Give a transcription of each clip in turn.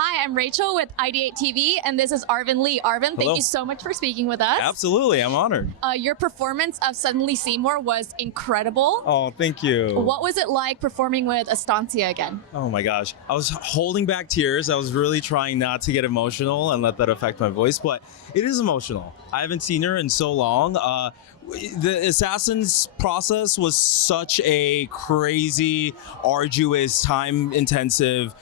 Hi, I'm Rachel with IdeateTV, and this is Arvin Lee. Arvin, thank you so much for speaking with us. Absolutely, I'm honored. Your performance of Suddenly Seymour was incredible. Oh, thank you. What was it like performing with Estancia again? Oh my gosh, I was holding back tears. I was really trying not to get emotional and let that affect my voice, but it is emotional. I haven't seen her in so long. The Assassins process was such a crazy, arduous, time-intensive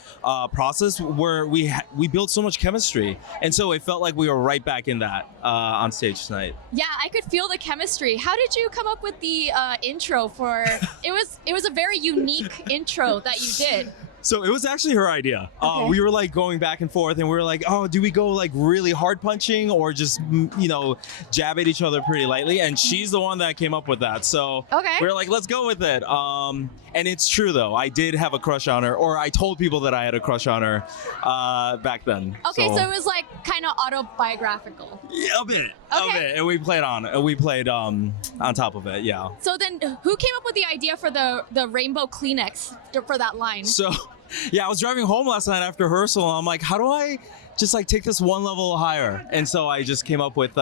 process where we built so much chemistry, and so it felt like we were right back in that on stage tonight. Yeah, I could feel the chemistry. How did you come up with the intro for? It was a very unique intro that you did. So it was actually her idea. Okay. We were like going back and forth, and we were like, oh, do we go like really hard punching or just, jab at each other pretty lightly? And she's the one that came up with that. So okay. We were like, let's go with it. And it's true, though. I did have a crush on her, or I told people that I had a crush on her back then. Okay, so it was like kind of autobiographical. Yeah, a bit. Okay. And we played on top of it, yeah. So then who came up with the idea for the rainbow Kleenex for that line? So, yeah, I was driving home last night after rehearsal, and I'm like, how do I just like take this one level higher? And so I just came up with,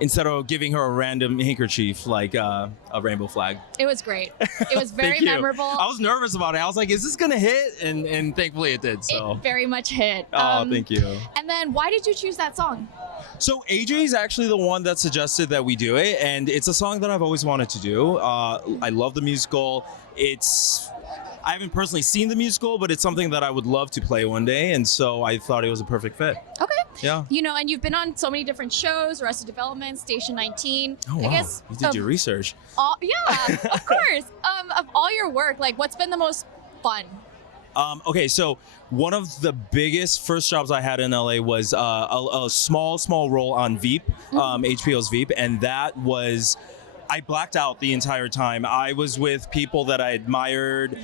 instead of giving her a random handkerchief, like a rainbow flag. It was great. It was very memorable. I was nervous about it. I was like, is this going to hit? And thankfully it did. So it very much hit. Oh, thank you. And then why did you choose that song? So AJ is actually the one that suggested that we do it, and it's a song that I've always wanted to do. I love the musical. I haven't personally seen the musical, but it's something that I would love to play one day, and so I thought it was a perfect fit. Okay. Yeah. And you've been on so many different shows, Arrested Development, Station 19. Oh, wow. I guess, you did your research. Yeah, of course. Of all your work, like what's been the most fun? Okay, so one of the biggest first jobs I had in LA was a small role on Veep, HBO's Veep, and that was, I blacked out the entire time. I was with people that I admired.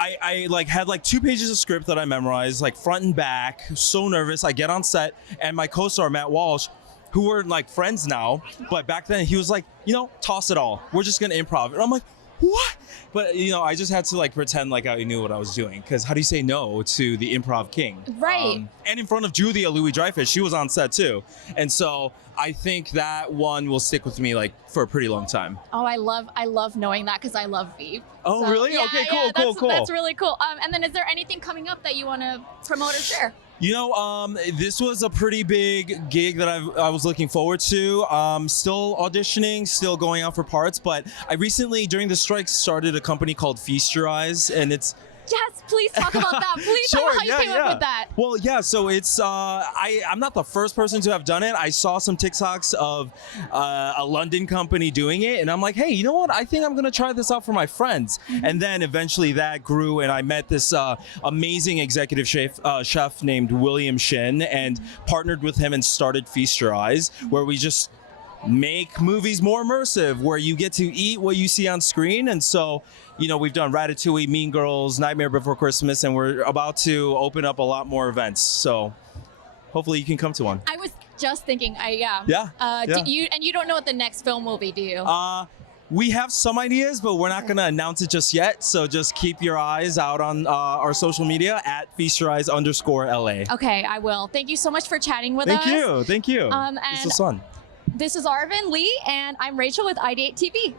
I like had like 2 pages of script that I memorized, like front and back, so nervous. I get on set, and my co-star, Matt Walsh, who we're like friends now, but back then he was like, toss it all. We're just gonna improv. And I'm like, what? But I just had to like pretend like I knew what I was doing, because how do you say no to the improv king? Right. And in front of Julia Louis-Dreyfus, she was on set too, and so I think that one will stick with me like for a pretty long time. Oh, I love knowing that, because I love Veep. Oh, so, really? Yeah, okay, cool. cool. That's really cool. And then is there anything coming up that you want to promote or share? This was a pretty big gig that I was looking forward to. Still auditioning, still going out for parts, but I recently, during the strikes, started a company called Feast Your Eyes, and it's... Yes, please talk about that. Please Sure, tell me how you came up with that. Well, yeah, so it's, I'm not the first person to have done it. I saw some TikToks of a London company doing it, and I'm like, hey, you know what? I think I'm going to try this out for my friends. And then eventually that grew, and I met this amazing executive chef named William Shin, and partnered with him and started Feast Your Eyes, where we just make movies more immersive, where you get to eat what you see on screen. And so, we've done Ratatouille, Mean Girls, Nightmare Before Christmas, and we're about to open up a lot more events. So hopefully you can come to one. I was just thinking, yeah. You don't know what the next film will be, do you? We have some ideas, but we're not going to announce it just yet. So just keep your eyes out on our social media at @FeastYourEyes_LA. Okay, I will. Thank you so much for chatting with us. Thank you. This was fun. This is Arvin Lee, and I'm Rachel with IdeateTV.